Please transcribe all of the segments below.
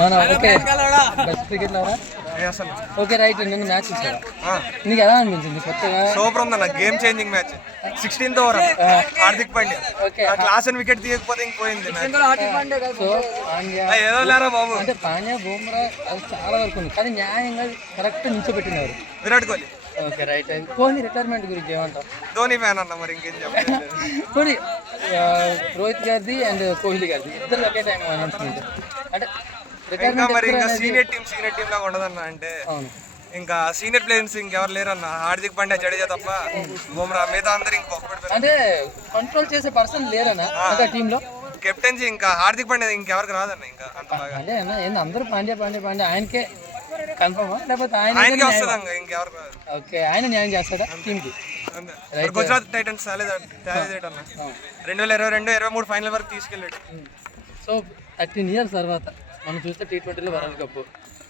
మన okay best cricket లవరా okay right నిన్న మ్యాచ్ చూసారా నీకు ఎలా అనిపించింది కొత్తగా సూపర్ ఉందన్న game changing match 16th over Hardik Pandya class and wicket తీయకపోతే ఇంకోయింది సో పాండ్యా ఏదో లేరా బాబు అంటే పాండ్యా బూమ్రా అది చాలా వరకు ఉంది కానీ న్యాయంగా కరెక్ట్ నిల్చోబెట్టినారు Virat Kohli okay right Kohli retirement గురించి ఏమంటావు ధోని ఫ్యాన్ అన్న మరి ఇంకేం చెప్పలేదు కోహ్లీ రోహిత్ గారిది అండ్ కోహ్లీ గారిది ఇద్దరు ఒకే టైం అనౌన్స్మెంట్ అంటే ఇంకా మరి ఇంకా సీనియర్ టీమ్ లాగా ఉండదన్న అంటే ఇంకా సీనియర్ ప్లేయర్స్ ఇంకెవరు లేరన్న హార్దిక్ పాండ్యా జడేజా తప్ప బుమ్రా మిగతా అందరు ఇంకొకటి అంటే కంట్రోల్ చేసే పర్సన్ లేరన్నా అంటే టీమ్ లో కెప్టెన్సీ ఇంకా హార్దిక్ పాండ్యా ఇంకెవరికి రాదన్న ఇంకా అంత బాగా అదే అన్న ఏంది అందరూ పాండ్యా పాండ్యా పాండ్యా ఆయనకే కన్ఫర్మా లేకపోతే ఆయనకే వస్తుంది ఇంకెవరికి రాదు ఓకే ఆయన న్యాయం చేస్తాడా టీమ్ కి గుజరాత్ టైటన్స్ అన్న 2022-23 ఫైనల్ వరకు తీసుకెళ్ళాడు సో 13 years తర్వాత మనం చూస్తే T20లో వరల్డ్ కప్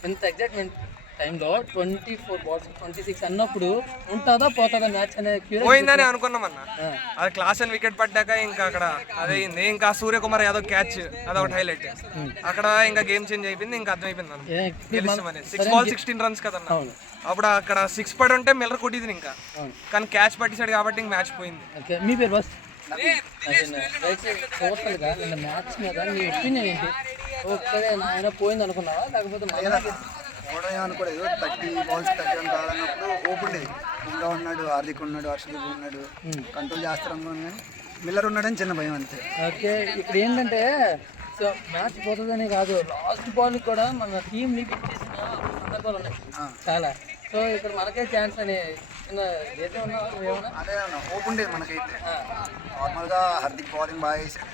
ఎంత ఎగ్జైట్మెంట్ టైంలో 24 balls 26 అన్నప్పుడు ఉంటుందా పోతుందా మ్యాచ్ అనే పోయిందని అనుకున్నామన్నా అది క్లాస్ అండ్ వికెట్ పడ్డాక ఇంకా అక్కడ అదైంది ఇంకా సూర్యకుమార్ యాదవ్ క్యాచ్ అదొకటి హైలైట్ అక్కడ ఇంకా గేమ్ చేంజ్ అయిపోయింది ఇంకా అర్థమైపోయింది గెలుస్తామని 6 balls 16 runs కదన్నా అప్పుడు అక్కడ 6 పడి ఉంటే మిల్లర్ కొట్టింది ఇంకా కానీ క్యాచ్ పట్టించాడు కాబట్టి ఇంక మ్యాచ్ పోయింది మీ పేరు బస్ టోటల్గా నిన్న మ్యాచ్ మీద నీ ఒపీనియన్ ఏంటి ఓకే ఆయన పోయింది అనుకున్నావా లేకపోతే అనుకోలేదు 30 balls 31 కావాలన్నప్పుడు ఓపు ఉండేది బుమ్రా ఉన్నాడు హార్దిక్ ఉన్నాడు హర్షదీప్ ఉన్నాడు కంట్రోల్ చేస్తారు అనుకున్నాను కానీ మిల్లర్ ఉన్నాడని చిన్న భయం అంతే ఓకే ఇప్పుడు ఏంటంటే సో మ్యాచ్ పోతుందని కాదు లాస్ట్ బాల్ కూడా మన టీంని పిక్ చేసిన సందర్భాలు ఉన్నాయి చాలా సో ఇక్కడ మనకే ఛాన్స్ అని అదే అన్న ఓపు ఉండేది మనకైతే నార్మల్గా హార్దిక్ బౌలింగ్ బాగా వేసాడు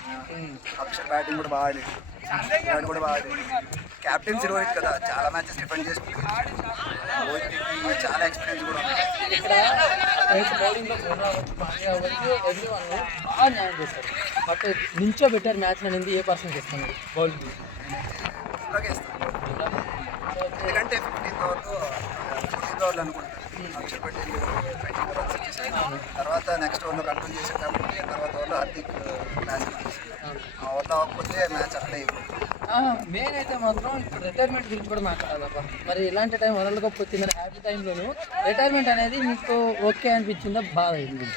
అక్షర్ బ్యాటింగ్ కూడా బాగా ఆడాడు విరాట్ కూడా బాగా ఆడాడు కెప్టెన్సీ రోహిత్ కదా చాలా మ్యాచెస్ డిఫెండ్ చేసుకుంటాడు రోహిత్ చాలా ఎక్స్పీరియన్స్ కూడా ఉంది ఇక్కడ బౌలింగ్లో బాగా న్యాయం చేస్తారు బట్ నించో బెటర్ మ్యాచ్ అనేది ఏ పర్సెంట్ ఇస్తాను బౌలింగ్ ఎందుకంటే 14th ఓవర్లు అనుకుంటాను అక్షర్ పటేల్ 20 runs ఇచ్చేసాడు తర్వాత నెక్స్ట్ ఓవర్లో కంట్రోల్ చేశాడు కాబట్టి తర్వాత ఓవర్లో హార్దిక్ మ్యాచ్ ఆ ఓవర్లో అవ్వకపోతే మ్యాచ్ అట్లా అయిపోయింది మెయిన్ అయితే మాత్రం ఇప్పుడు రిటైర్మెంట్ గురించి కూడా మాట్లాడాలబ్బా మరి ఇలాంటి టైం వరల్డ్ కప్ వచ్చిందని హ్యాపీ టైంలోను రిటైర్మెంట్ అనేది మీకు ఓకే అనిపించిందా బాధ అయింది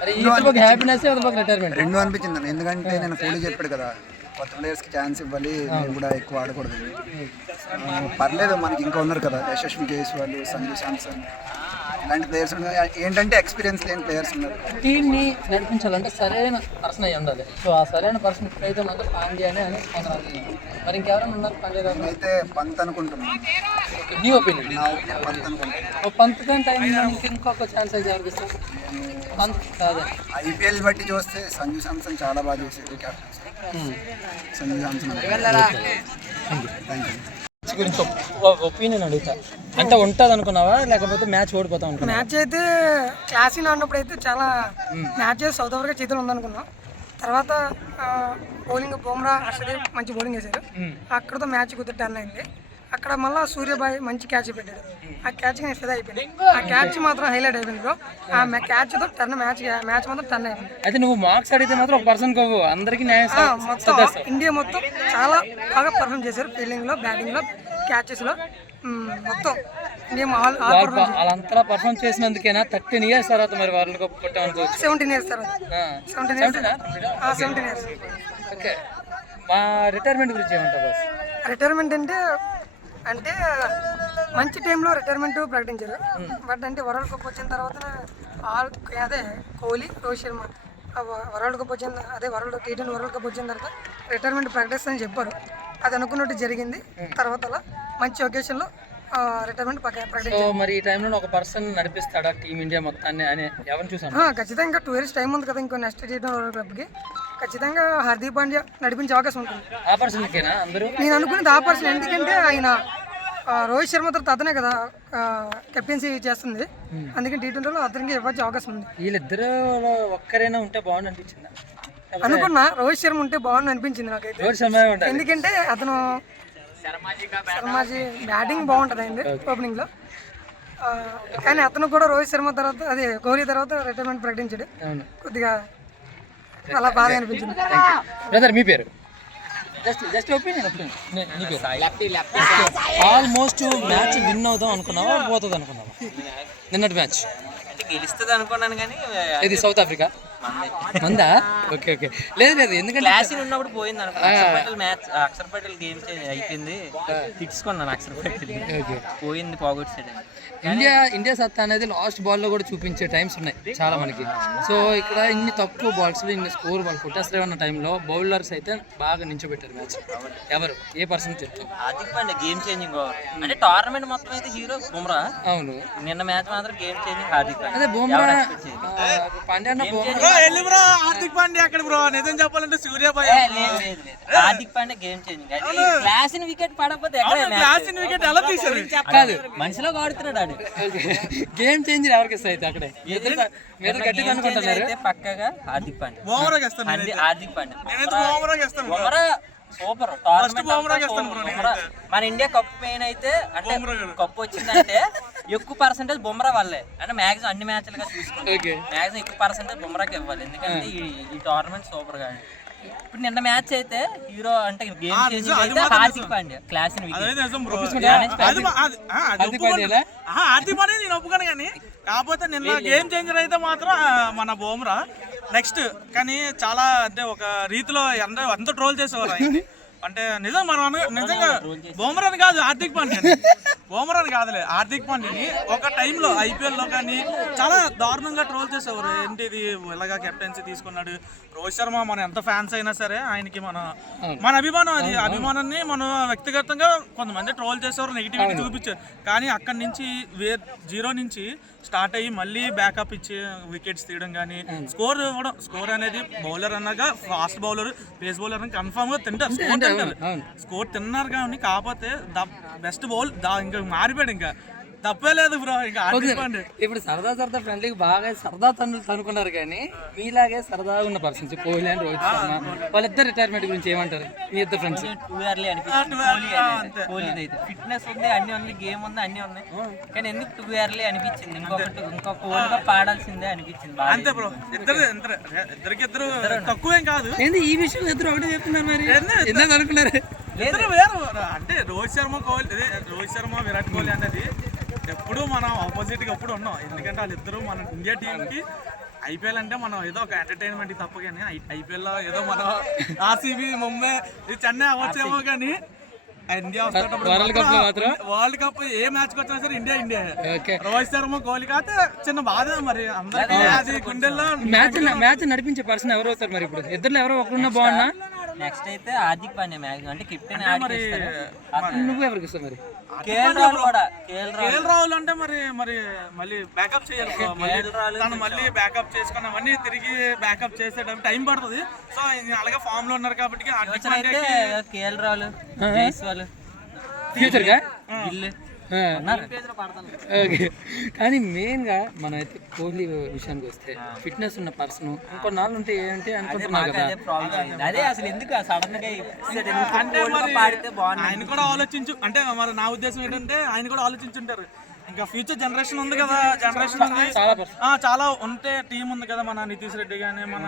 మరి ఈ ఒక హ్యాపీనెస్ ఒక రిటైర్మెంట్ రెండు అనిపించింది ఎందుకంటే నేను కోహ్లీ చెప్పాడు కదా కొత్త ప్లేయర్స్కి ఛాన్స్ ఇవ్వాలి నేను కూడా ఎక్కువ ఆడకూడదు పర్లేదు మనకి ఇంకా ఉన్నారు కదా యశస్వి జైస్వాల్ సంజు శాంసన్ ఇలాంటి ప్లేయర్స్ ఏంటంటే ఎక్స్పీరియన్స్ లేని ప్లేయర్స్ ఉన్నారు టీంని నడిపించాలంటే సరైన పర్సన్ అయ్యి ఉండాలి సో ఆ సరైన పర్సన్ అయితే మాత్రం పాండ్యా అని మరి ఇంకెవరైనా ఉన్నారు పాండ్యా గారు అయితే పంత్ అనుకుంటున్నాను నీ ఒపీనియన్ నా ఒపీనియన్ పంత్ అనుకుంటున్నాను పంత్ కానీ టైంలో ఇంకొక ఛాన్స్ అయితే ఎవరికి ఇస్తాం పంత్ కాదు ఐపీఎల్ బట్టి చూస్తే సంజు శాంసన్ చాలా బాగా చేశాడు క్యాప్టెన్సీ సంజు శాంసన్ గురించి ఒపీనియన్ అడుగుతా అంటే ఉంటుంది అనుకున్నావా లేకపోతే మ్యాచ్ ఓడిపోతాం అనుకున్నా మ్యాచ్ అయితే క్లాసీలో ఉన్నప్పుడు అయితే చాలా మ్యాచెస్ సౌత్ ఆఫ్రికా చేతులు ఉందనుకున్నాం తర్వాత బౌలింగ్ బుమ్రా హర్షదీప్ మంచి బౌలింగ్ వేశారు అక్కడతో మ్యాచ్ కుదిరి టర్న్ అయింది అక్కడ మళ్ళీ సూర్యబాయ్ మంచి క్యాచ్ పెట్టాడు ఆ క్యాచ్కి నేను ఫిదా అయిపోయింది ఆ క్యాచ్ మాత్రం హైలైట్ అయిపోయింది బ్రో ఆ క్యాచ్తో టర్న్ మ్యాచ్ మాత్రం టర్న్ అయిపోయింది అయితే నువ్వు మార్క్స్ అడిగితే మాత్రం ఒక పర్సన్ కోవు అందరికీ మొత్తం ఇండియా మొత్తం చాలా బాగా పర్ఫామ్ చేశారు ఫీల్డింగ్లో బ్యాటింగ్లో క్యాచెస్లో మొత్తం ఇండియా వాళ్ళంతా పర్ఫామ్ చేసినందుకేనా 13 years తర్వాత మరి వరల్డ్ కప్ కొట్టాం అనుకోవచ్చు 17 years తర్వాత 17 years ఓకే మా రిటైర్మెంట్ గురించి ఏమంటావు బాస్ రిటైర్మెంట్ అంటే మంచి టైంలో రిటైర్మెంట్ ప్రకటించారు బట్ అంటే వరల్డ్ కప్ వచ్చిన తర్వాత అదే కోహ్లీ రోహిత్ శర్మ వరల్డ్ కప్ వచ్చిన అదే T20 వరల్డ్ కప్ వచ్చిన తర్వాత రిటైర్మెంట్ ప్రకటిస్తారని చెప్పారు అది అనుకున్నట్టు జరిగింది తర్వాత అలా మంచి ఒకేషన్లో రిటైర్మెంట్ ప్రకటించారు మరి ఈ టైంలో ఒక పర్సన్ నడిపిస్తాడా టీమిండియా మొత్తాన్ని అని ఎవరిని చూసాను ఖచ్చితంగా 2 years టైం ఉంది కదా ఇంకో నెక్స్ట్ T20 వరల్డ్ కప్కి ఖచ్చితంగా హార్దిక్ పాండ్యా నడిపించే అవకాశం ఉంటుంది ఆ పర్సన్కేనా అందరూ నేను అనుకునేది ఆ పర్సన్ ఎందుకంటే ఆయన రోహిత్ శర్మ తర్వాత అతనే కదా కెప్టెన్సీ చేస్తుంది అందుకని T20లో అతనికి ఇవ్వచ్చు అవకాశం ఉంది వీళ్ళిద్దరు ఒక్కరైనా ఉంటే బాగుంది అనిపించింది అనుకున్నా రోహిత్ శర్మ ఉంటే బాగుంది అనిపించింది నాకైతే ఎందుకంటే అతను శర్మాజీ బ్యాటింగ్ బాగుంటుంది అయింది ఓపెనింగ్లో కానీ అతను కూడా రోహిత్ శర్మ తర్వాత అదే కోహ్లీ తర్వాత రిటైర్మెంట్ ప్రకటించాడు కొద్దిగా అలా బాగా అనిపించింది బ్రదర్ మీ పేరు just opinion almost match win అవుదాం అనుకున్నావా పోతుంది అనుకున్నావా నిన్నటి మ్యాచ్ అంటే గెలుస్తుంది అనుకున్నాను కానీ ఇది సౌత్ ఆఫ్రికా మందా ఓకే ఓకే లేదు ఎందుకంటే క్లాస్ ఉన్నప్పుడు పోయింది అనుకున్నా. అక్షర్ పటేల్ మ్యాచ్ అక్షర్ పటేల్ గేమ్ అయిపోయింది తిట్టుకున్నాను. అక్షర్ పటేల్ ఓకే పోయింది పోగొట్టాడు. ఇండియా సత్తా అనేది లాస్ట్ బాల్లో కూడా చూపించే టైమ్స్ ఉన్నాయి చాలా మనకి. సో ఇక్కడ ఇన్ని తక్కువ బాల్స్లో ఇన్ని స్కోర్ వాళ్ళు కొట్టేస్తారు ఉన్న టైంలో బౌలర్స్ అయితే బాగా నించోబెట్టారు మ్యాచ్. ఎవరు ఏ పర్సన్ చెప్తారు? Hardik Pandya game changing over అంటే టోర్నమెంట్ మొత్తం అయితే హీరో బుమ్రా. అవును నిన్న మ్యాచ్ మాత్రం గేమ్ చేంజింగ్ హార్దిక్ అదే పాండ్యా. బుమ్రా పాండ్యా హార్దిక్ పాండ్యా అక్కడ బ్రో నిజం చెప్పాలంటే సూర్యాబాయ్ హార్దిక్ పాండ్యా గేమ్ చేంజింగ్. అది క్లాస్ వికెట్ పడకపోతే వికెట్ ఎలా తీసారు కాదు మనిషిలో ఆడుతున్నాడు ఆడు. గేమ్ చేంజర్ ఎవరికి ఇస్తా అయితే అక్కడే మీరు గట్టిగా అనుకుంటున్నారు అయితే పక్కగా హార్దిక్ పాండ్యా. Hardik Pandya Bumrah super tournament. మన ఇండియా కప్ మెయిన్ అయితే అంటే కప్ వచ్చిందంటే ఎక్కువ పర్సెంటేజ్ బుమ్రా వల్లే. అంటే మ్యాక్సిమం అన్ని మ్యాచ్లుగా చూసుకుంటే మ్యాక్సిమం ఎక్కువ పర్సెంటేజ్ బుమ్రాకి ఇవ్వాలి. ఎందుకంటే ఈ టోర్నమెంట్ సూపర్ గా. ఇప్పుడు నిన్న మ్యాచ్ అయితే హీరో అంటే గేమ్ చేంజింగ్ అయితే హార్దిక్ పాండ్యా క్లాస్ హార్దిక్ పాండ్యా నేను ఒప్పుకోను కానీ కాకపోతే నిన్న గేమ్ చేంజర్ అయితే మాత్రం మన బుమ్రా నెక్స్ట్. కానీ చాలా అంటే ఒక రీతిలో ఎంత ట్రోల్ చేసేవారు ఆయన. అంటే నిజం మనం నిజంగా బుమ్రాని కాదు హార్దిక్ పాండ్యాని, బుమ్రాని కాదులే హార్దిక్ పాండ్యాని ఒక టైంలో ఐపీఎల్లో కానీ చాలా దారుణంగా ట్రోల్ చేసేవారు. ఏంటిది ఇలాగా కెప్టెన్సీ తీసుకున్నాడు. రోహిత్ శర్మ మన ఎంత ఫ్యాన్స్ అయినా సరే ఆయనకి మన అభిమానం, అది అభిమానాన్ని మనం వ్యక్తిగతంగా కొంతమంది ట్రోల్ చేసేవారు, నెగిటివిటీ చూపించారు. కానీ అక్కడి నుంచి జీరో నుంచి స్టార్ట్ అయ్యి మళ్ళీ బ్యాకప్ ఇచ్చి వికెట్స్ తీయడం కానీ స్కోర్ ఇవ్వడం. స్కోర్ అనేది బౌలర్ అన్నాక ఫాస్ట్ బౌలర్ పేస్ బౌలర్ అని కన్ఫామ్ గా తింటారు. స్కోర్ తిన్నారు కానీ కాకపోతే ద బెస్ట్ బౌల్ ఇంకా మారిపోయాడు. ఇంకా తప్పే లేదు బ్రో. ఇంకా ఇప్పుడు సరదా ఫ్రెండ్లీకి బాగా సరదా అనుకున్నారు కానీ మీలాగే సరదాగా ఉన్న పర్సన్స్ కోహ్లీ అండ్ రోహిత్ శర్మ వాళ్ళిద్దరు రిటైర్మెంట్ గురించి ఏమంటారు మీ ఇద్దరు ఫ్రెండ్స్? టూ ఇయర్లీ అనిపించింది. కోహ్లీ అయితే ఫిట్నెస్ ఉంది, అన్ని ఉంది, గేమ్ ఉంది, అన్ని ఉన్నాయి. కానీ ఎందుకు టూ ఇయర్లీ అనిపించింది? ఇంకొక కోహ్లీగా పాడాల్సిందే అనిపించింది. అంతే బ్రో. ఇద్దరు తక్కువేం కాదు. ఏంది ఈ విషయం ఇద్దరు ఒకటే చెప్తున్నారు మరి ఎందుకు అనుకున్నారు? ఇద్దరు వేరు అంటే రోహిత్ శర్మ విరాట్ కోహ్లీ అనేది ఎప్పుడు మనం ఆపోజిట్గా ఎప్పుడు ఉన్నాం. ఎందుకంటే వాళ్ళిద్దరూ మన ఇండియా టీంకి ఐపీఎల్ అంటే మనం ఏదో ఒక ఎంటర్టైన్మెంట్ తప్ప కానీ ఐపీఎల్లో ఏదో మనం ఆర్సీబీ ముంబై చెన్నై అవ్వచ్చేమో కానీ ఇండియా వరల్డ్ కప్ ఏ మ్యాచ్ వచ్చినా సరే ఇండియా. రోహిత్ శర్మ కోహ్లీ కాకపోతే చిన్న బాధ మరి అందరికీ అది గుండెల్లో. మ్యాచ్ నడిపించే పర్సన్ ఎవరు అవుతారు మరి? ఇప్పుడు ఇద్దరు ఎవరో ఒకరున్నా బాగున్నా. నెక్స్ట్ అయితే హార్దిక్ పాండ్యా మ్యాక్సిమం అంటే కెప్టెన్. నువ్వు ఎవరికి ఇస్తావు మరి? కేఎల్ రాహుల్ అంటే మరి మళ్ళీ బ్యాకప్ చేయాలి. తను మళ్ళీ బ్యాకప్ చేసుకుని అవన్నీ తిరిగి బ్యాకప్ చేసేటప్పుడు టైం పడుతుంది. సో అలాగే ఫామ్ లో ఉన్నారు కాబట్టి కేఎల్ రాహుల్ జైస్వాల్ ఫ్యూచర్ గా ఓకే. కానీ మెయిన్గా మనం అయితే కోహ్లీ విషయానికి వస్తే ఫిట్నెస్ ఉన్న పర్సన్ ఇంకొన్నాళ్ళు ఉంటే ఏంటి అనుకుంటున్నారు కదా. అదే అసలు ఎందుకు సడన్ గా ఆయన కూడా ఆలోచించు అంటే మరి నా ఉద్దేశం ఏంటంటే ఆయన కూడా ఆలోచించుంటారు. ఇంకా ఫ్యూచర్ జనరేషన్ ఉంది కదా, జనరేషన్ ఉంది చాలా ఉంటే టీం ఉంది కదా. మన నితీష్ రెడ్డి కానీ, మన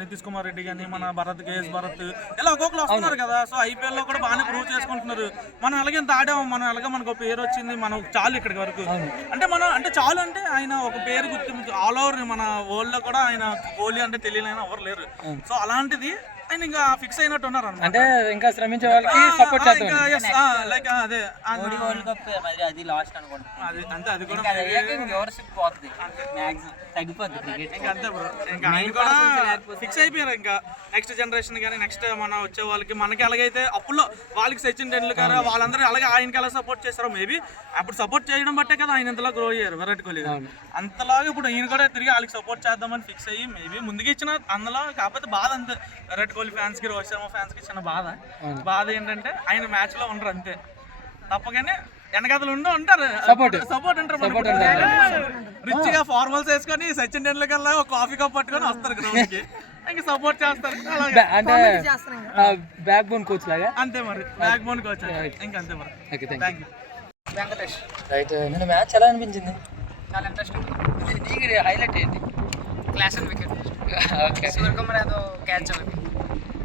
నితీష్ కుమార్ రెడ్డి కానీ, మన కేఎస్ భరత్ ఇలా ఒక్కొక్కరు వస్తున్నారు కదా. సో ఐపీఎల్ లో కూడా బాగానే ప్రూవ్ చేసుకుంటున్నారు. మనం అలాగే ఇంత ఆడాము, మనం అలాగే మనకు ఒక పేరు వచ్చింది, మనం చాలు ఇక్కడికి వరకు అంటే మనం అంటే చాలు అంటే ఆయన ఒక పేరు గుర్తింపు ఆల్ ఓవర్ మన వరల్డ్ లో కూడా ఆయన కోహ్లీ అంటే తెలియలేని ఎవరు లేరు. సో అలాంటిది ఆయన ఇంకా ఫిక్స్ అయినట్టు ఉన్నారు అంటే ఇంకా శ్రమించే వాళ్ళకి సపోర్ట్ చేద్దాం. లైక్ అదే వరల్డ్ కప్ అది లాస్ట్ అనుకుంటున్నాను. అంతే అది కూడా వ్యూవర్షిప్ పోతుంది మ్యాక్సిమం తగ్గిపోద్ది క్రికెట్. ఇంకా అంతే బ్రో. ఇంకా ఆయన కూడా ఫిక్స్ అయిపోయారు. ఇంకా నెక్స్ట్ జనరేషన్ కానీ నెక్స్ట్ మన వచ్చే వాళ్ళకి మనకి ఎలాగైతే అప్పుల్లో వాళ్ళకి సచిన్ టెండూల్కర్ వాళ్ళందరూ అలాగే ఆయనకి ఎలా సపోర్ట్ చేస్తారో మేబీ అప్పుడు సపోర్ట్ చేయడం బట్టే కదా ఆయన ఇంతలా గ్రో అయ్యారు విరాట్ కోహ్లీ గారు. అంతలాగా ఇప్పుడు ఈయన కూడా తిరిగి వాళ్ళకి సపోర్ట్ చేద్దామని ఫిక్స్ అయ్యి మేబీ ముందుకు ఇచ్చిన అందులో. కాకపోతే బాధ అంతే విరాట్ కోహ్లీ ఫ్యాన్స్ కి రోహిత్ శర్మ ఫ్యాన్స్ కి చిన్న బాధ ఏంటంటే ఆయన మ్యాచ్ లో ఉండరు అంతే తప్పగానే వెనకాతలు ఉంటారు సపోర్ట్ ఉంటారు. రిచ్ గా ఫార్మల్స్ వేసుకొని సచిన్ టెండూల్కర్ లాగా ఒక కాఫీ కప్ పట్టుకొని వస్తారు గ్రౌండ్ కి. ఇంకా సపోర్ట్ చేస్తారు బ్యాక్ బోన్ కోచ్ లాగా. అంతే మరి బ్యాక్ బోన్ కోచ్ ఇంకా అంతే మరి. Thank you Venkatesh. రైట్. నిన్న మ్యాచ్ ఎలా అనిపించింది? చాలా ఇంట్రెస్టింగ్. నీకు హైలైట్ ఏంటి? Class and wicket. Okay. Suryakumar Yadav catch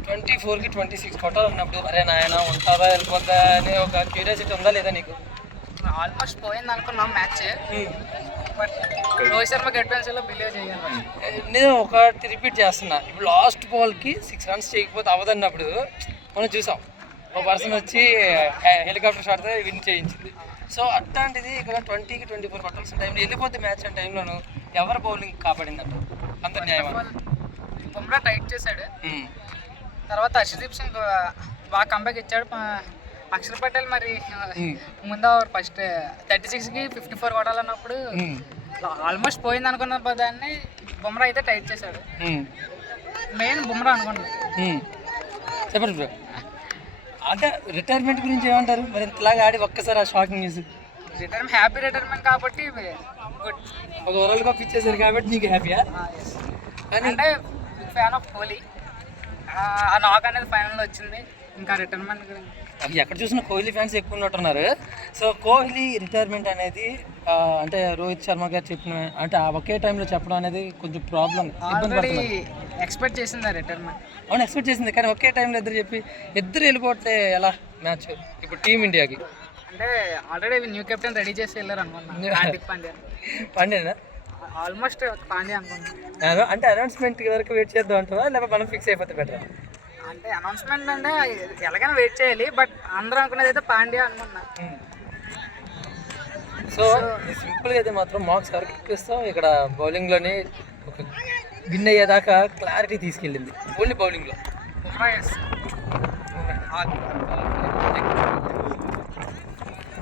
24కి 26 కొట్టాలన్నప్పుడు అరే నాయన ఉంటుందా వెళ్ళిపోద్దా అని ఒక క్యూరియాసిటీ ఉందా లేదా నీకు? ఆల్మోస్ట్ పోయింది అనుకున్నాం మ్యాచ్, బట్ రోహిత్ శర్మ గెట్వెన్స్లో బిలీవ్ చేయాలి. నేను ఒకటి రిపీట్ చేస్తున్నా, ఇప్పుడు లాస్ట్ బాల్కి 6 రన్స్ చేయకపోతే అవ్వదన్నప్పుడు మనం చూసాం ఒక పర్సన్ వచ్చి హెలికాప్టర్ షాట్తో విన్ చేయించింది. సో అట్లాంటిది ఇక్కడ 20కి 24 కొట్టాల్సిన టైంలో వెళ్ళిపోతే మ్యాచ్ అనే టైంలోను ఎవరు బౌలింగ్ కాపాడిందంట అంత న్యాయం? బుమ్రా టైట్ చేశాడు, తర్వాత హర్షదీప్ సింగ్ బాగా కంబ్యాక్ ఇచ్చాడు. అక్షర్ పటేల్ మరి ముందు ఫస్ట్ 36కి 54 కొట్టాలన్నప్పుడు ఆల్మోస్ట్ పోయింది అనుకున్న దాన్ని బుమ్రా అయితే టైట్ చేశాడు. మెయిన్ బుమ్రా అనుకున్నాను. చెప్పండి బ్రో, అదే రిటైర్మెంట్ గురించి ఏమంటారు మరి? ఇంతలాగా ఆడి ఒక్కసారి ఆ షాకింగ్ న్యూస్. హ్యాపీ రిటైర్మెంట్ కాబట్టి గుడ్. ఒక వరల్డ్ కప్ ఇచ్చేసారు కాబట్టి నీకు హ్యాపీయా? అంటే ఫ్యాన్ ఆఫ్ కోహ్లీ, ఆ నాక్ అనేది ఫైనల్లో వచ్చింది. ఇంకా రిటైర్మెంట్ గురించి అది ఎక్కడ చూసినా కోహ్లీ ఫ్యాన్స్ ఎక్కువ ఉన్నట్టున్నారు. సో కోహ్లీ రిటైర్మెంట్ అనేది అంటే రోహిత్ శర్మ గారు చెప్పిన అంటే ఆ ఒకే టైంలో చెప్పడం అనేది కొంచెం ప్రాబ్లం, ఇబ్బంది పడుతుంది. ఎక్స్పెక్ట్ చేసింది రిటైర్మెంట్. అవును ఎక్స్పెక్ట్ చేసింది, కానీ ఒకే టైంలో ఇద్దరు వెళ్ళిపోతే ఎలా మ్యాచ్ ఇప్పుడు టీమిండియాకి? అంటే ఆల్రెడీ న్యూ కెప్టెన్ రెడీ చేసి వెళ్ళారు అనుకున్నాను, హార్దిక్ పాండ్యా. పాండ్యానా? ఆల్మోస్ట్ పాండ్యా అనుకున్నాను. అంటే అనౌన్స్మెంట్ వరకు వెయిట్ చేద్దాం అంటారా, లేకపోతే మనం ఫిక్స్ అయిపోతే బెటర్? అంటే అనౌన్స్మెంట్ అంటే ఎలాగైనా వెయిట్ చేయాలి, బట్ అందరూ అనుకునేది అయితే పాండ్యా అనుకున్నా. సో సింపుల్గా అయితే మాత్రం మార్క్స్ ఎవరికి ఇప్పిస్తాం ఇక్కడ బౌలింగ్లోనే ఒక విన్ అయ్యేదాకా క్లారిటీ తీసుకెళ్ళింది ఓన్లీ బౌలింగ్లో.